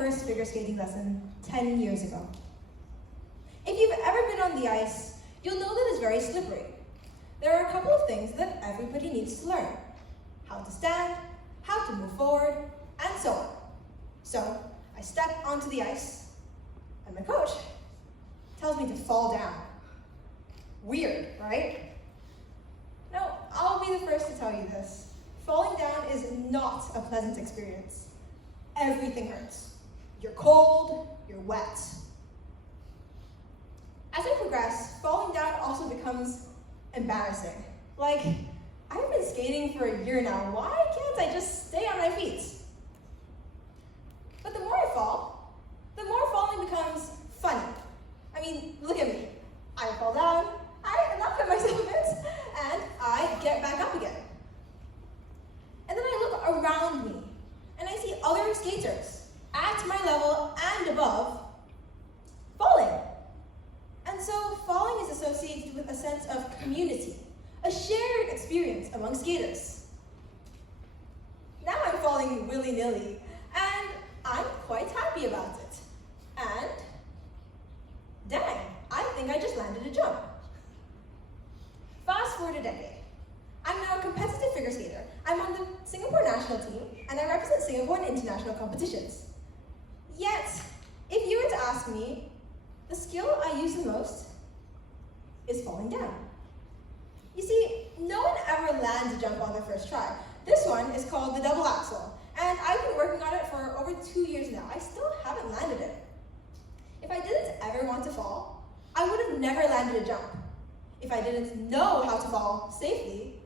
first figure skating lesson 10 years ago. If you've ever been on the ice, you'll know that it's very slippery. There are a couple of things that everybody needs to learn: how to stand, how to move forward, and so on. So I step onto the ice, and my coach tells me to fall down. Weird, right? Now, I'll be the first to tell you this. Falling down is not a pleasant experience. Everything hurts. You're cold, you're wet. As I progress, falling down also becomes embarrassing. Like, I've been skating for a year now. Why can't I just stay on my feet? But the more I fall, the more falling becomes funny. I mean, look at me. I fall down, I laugh at myself a bit, and I get back up again. And then I look around me, and I see other skaters at my level and above falling. And so falling is associated with a sense of community, a shared experience among skaters. Now I'm falling willy-nilly, and I'm quite happy about it. And dang, I think I just landed a jump. Fast forward a decade. I'm now a competitive figure skater. I'm on the Singapore national team, and I represent Singapore in international competitions. Yet, if you were to ask me, the skill I use the most is falling down. You see, no one ever lands a jump on their first try. This one is called the double axel, and I've been working on it for over 2 years now. I still haven't landed it. If I didn't ever want to fall, I would have never landed a jump. If I didn't know how to fall safely,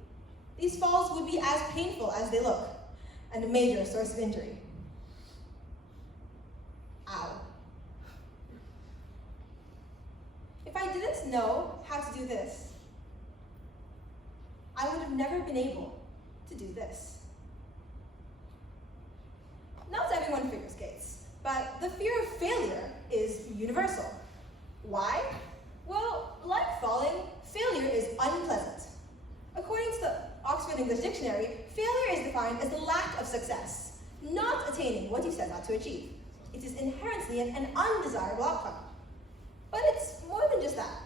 these falls would be as painful as they look, and a major source of injury. Ow. If I didn't know how to do this, I would have never been able to do this. Not everyone figure skates, but the fear of failure is universal. Why? Well, like falling, failure is unpleasant. According to the Oxford English Dictionary, failure is defined as the lack of success, not attaining what you set out to achieve. It is inherently an undesirable outcome. But it's more than just that.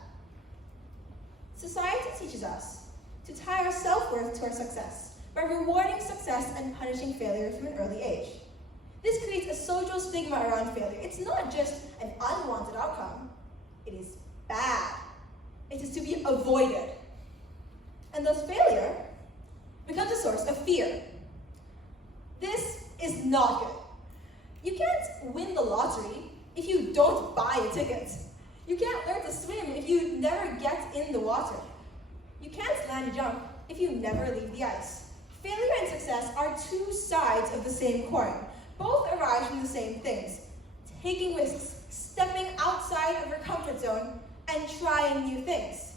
Society teaches us to tie our self-worth to our success by rewarding success and punishing failure from an early age. This creates a social stigma around failure. It's not just an unwanted outcome. It is bad. It is to be avoided. And thus failure becomes a source of fear. This is not good. You can't win the lottery if you don't buy a ticket. You can't learn to swim if you never get in the water. You can't land a jump if you never leave the ice. Failure and success are two sides of the same coin. Both arise from the same things: taking risks, stepping outside of your comfort zone, and trying new things.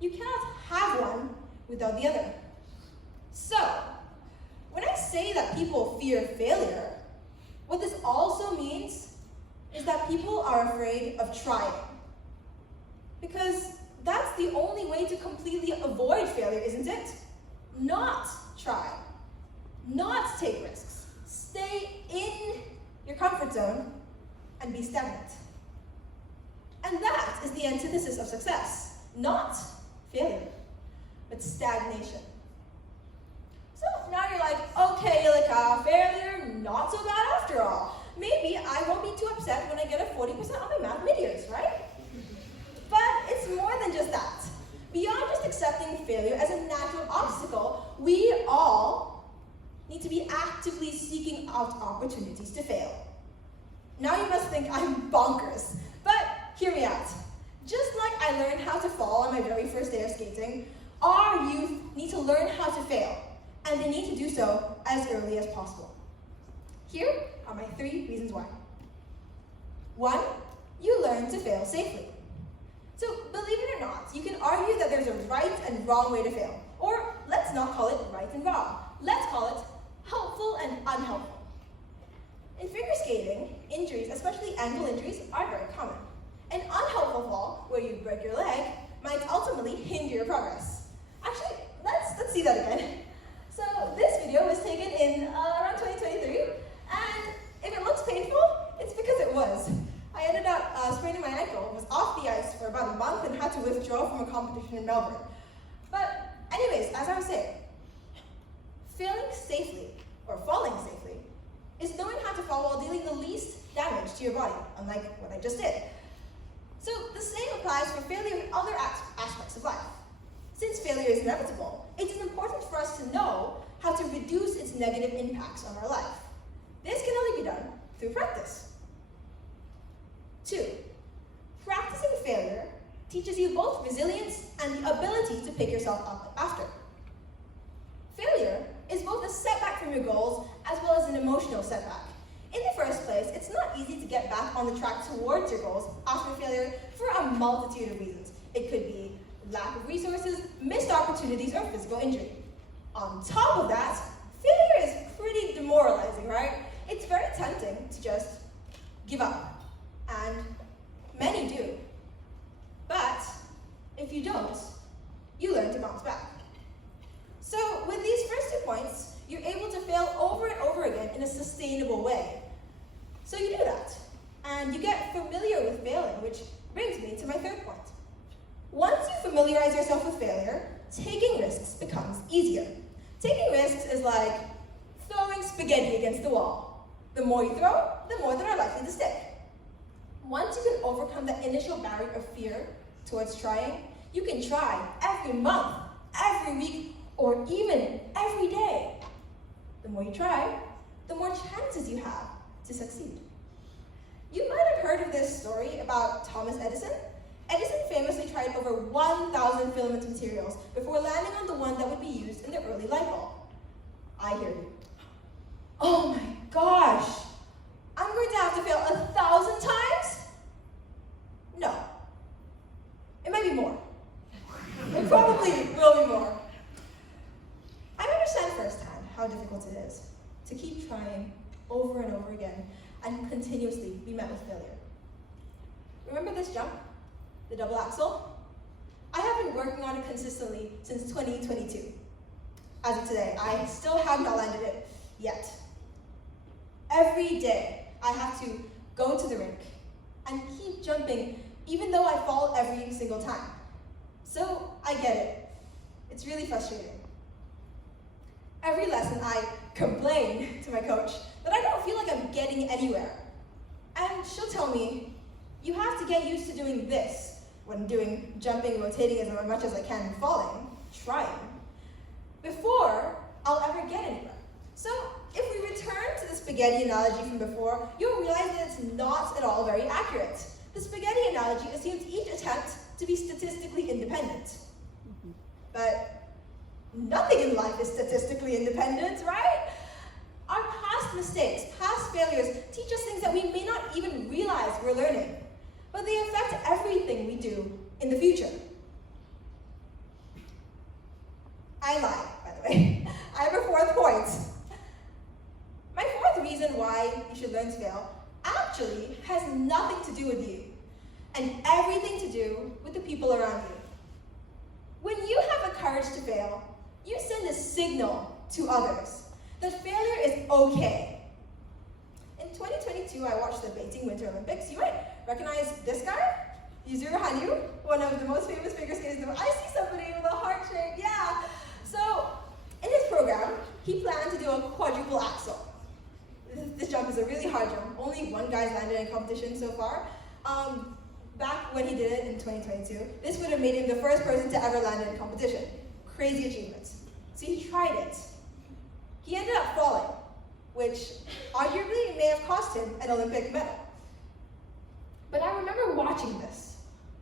You cannot have one without the other. So, when I say that people fear failure, what this also means is that people are afraid of trying. Because that's the only way to completely avoid failure, isn't it? Not try. Not take risks. Stay in your comfort zone and be stagnant. And that is the antithesis of success. Not failure, but stagnation. So now you're like, okay, Ilika, failure, not so bad after all. Maybe I won't be too upset when I get a 40% on my math mid-years, right? But it's more than just that. Beyond just accepting failure as a natural obstacle, we all need to be actively seeking out opportunities to fail. Now you must think I'm bonkers, but hear me out. Just like I learned how to fall on my very first day of skating, our youth need to learn how to fail, and they need to do so as early as possible. Here are my 3 reasons why. 1, you learn to fail safely. So believe it or not, you can argue that there's a right and wrong way to fail. Or let's not call it right and wrong. Let's call it helpful and unhelpful. In figure skating, injuries, especially ankle injuries, are very common. An unhelpful fall, where you break your leg, might ultimately hinder your progress. Actually, let's see that again. So this video was taken in around 2023, and if it looks painful, it's safely, or falling safely, is knowing how to fall while dealing the least damage to your body, unlike what I just did. So the same applies for failure in other aspects of life. Since failure is inevitable, it is important for us to know how to reduce its negative impacts on our life. This can only be done through practice. 2. Practicing failure teaches you both resilience and the ability to pick yourself up after. Failure is both a setback from your goals as well as an emotional setback. In the first place, it's not easy to get back on the track towards your goals after failure for a multitude of reasons. It could be lack of resources, missed opportunities, or physical injury. On top of that, failure is pretty demoralizing, right? It's very tempting to just give up, and many do. But if you don't, you learn to bounce back. So with these first 2 points, you're able to fail over and over again in a sustainable way. So you do that, and you get familiar with failing, which brings me to my 3rd point. Once you familiarize yourself with failure, taking risks becomes easier. Taking risks is like throwing spaghetti against the wall. The more you throw, the more they are likely to stick. Once you can overcome the initial barrier of fear towards trying, you can try every month, every week, or even every day. The more you try, the more chances you have to succeed. You might have heard of this story about Thomas Edison. Edison famously tried over 1,000 filament materials before landing on the one that would be used in the early light bulb. I hear you. Oh my gosh! I'm going to have to fail 1,000 times? No. It might be more. It probably will be more. I understand firsthand how difficult it is to keep trying over and over again and continuously be met with failure. Remember this jump? The double axel? I have been working on it consistently since 2022. As of today, I still have not landed it yet. Every day, I have to go to the rink and keep jumping even though I fall every single time. So I get it. It's really frustrating. Every lesson I complain to my coach that I don't feel like I'm getting anywhere. And she'll tell me, you have to get used to doing this when doing jumping, rotating as much as I can, and falling, trying, before I'll ever get anywhere. So if we return to the spaghetti analogy from before, you'll realize that it's not at all very accurate. The spaghetti analogy assumes each attempt to be statistically independent. But nothing in life is statistically independent, right? Our past mistakes, past failures, teach us things that we may not even realize we're learning, but they affect everything we do in the future. I lied, by the way. I have a 4th point. My 4th reason why you should learn to fail actually has nothing to do with you, and everything to do with the people around you. When you have the courage to fail, you send a signal to others that failure is okay. In 2022, I watched the Beijing Winter Olympics. You might recognize this guy, Yuzuru Hanyu, one of the most famous figure skaters. I see somebody with a heart shape, yeah. So, in his program, he planned to do a quadruple axel. This jump is a really hard jump. Only one guy's landed in competition so far. Back when he did it in 2022, this would have made him the first person to ever land in a competition. Crazy achievement. So he tried it. He ended up falling, which arguably may have cost him an Olympic medal. But I remember watching this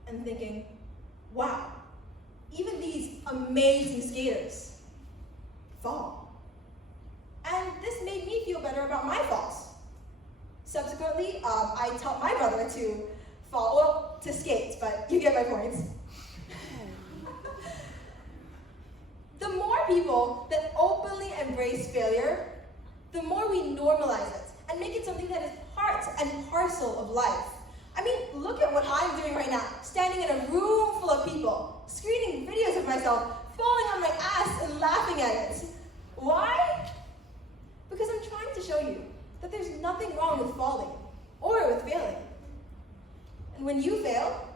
and thinking, wow, even these amazing skaters fall. And this made me feel better about my falls. Subsequently, I taught my brother to fall, well, to skate, but you get my points. The more people that openly embrace failure, the more we normalize it and make it something that is part and parcel of life. I mean, look at what I'm doing right now, standing in a room full of people, screening videos of myself, falling on my ass and laughing at it. Why? Because I'm trying to show you that there's nothing wrong with falling or with failing. And when you fail,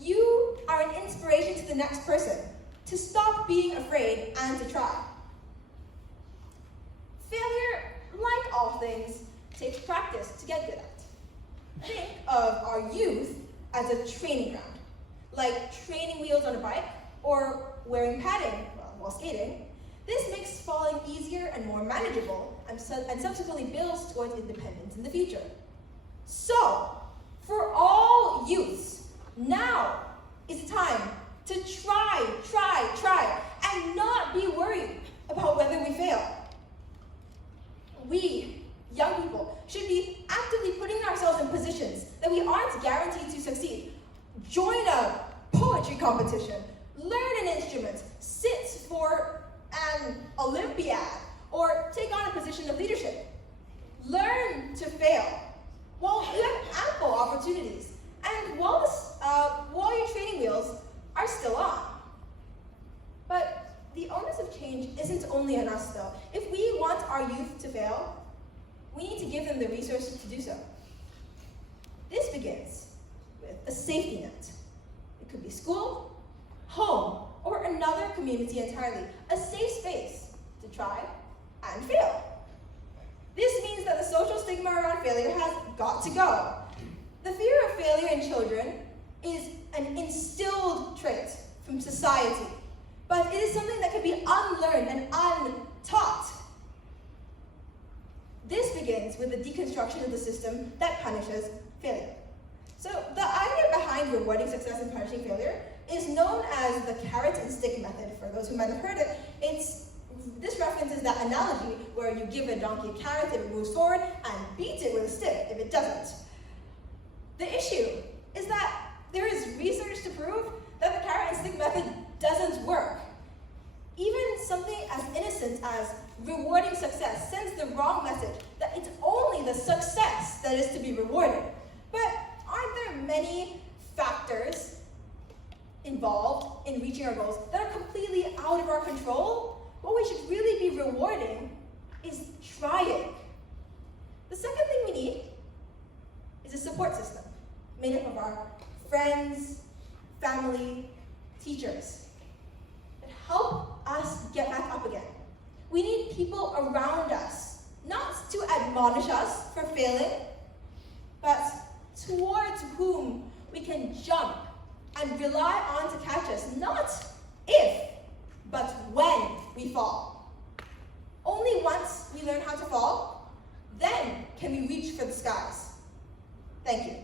you are an inspiration to the next person to stop being afraid and to try. things takes practice to get good at. Think of our youth as a training ground, like training wheels on a bike or wearing padding while skating. This makes falling easier and more manageable and subsequently builds towards independence in the future. So, for all youths, now is the time to try, and not be worried about whether we fail. We, young people, should be actively putting ourselves in positions that we aren't guaranteed to succeed. Join a poetry competition, learn an instrument, sit for an Olympiad, or take on a position of leadership. Learn to fail. Well, you have ample opportunities, and while your training wheels are still on. But the onus of change isn't only on us, though. If we want our youth to fail, we need to give them the resources to do so. This begins with a safety net. It could be school, home, or another community entirely, a safe space to try and fail. This means that the social stigma around failure has got to go. The fear of failure in children is an instilled trait from society, but it is something that can be unlearned and untaught. This begins with the deconstruction of the system that punishes failure. So the idea behind rewarding success and punishing failure is known as the carrot and stick method. For those who might have heard it, this references that analogy where you give a donkey a carrot if it moves forward and beat it with a stick if it doesn't. The issue is that there is research to prove that the carrot and stick method doesn't work. Even something as innocent as rewarding success sends the wrong message that it's only the success that is to be rewarded. But aren't there many factors involved in reaching our goals that are completely out of our control? What we should really be rewarding is trying. The second thing we need is a support system made up of our friends, family, teachers that help us get back up again. We need people around us, not to admonish us for failing, but towards whom we can jump and rely on to catch us, not if, but when we fall. Only once we learn how to fall, then can we reach for the skies. Thank you.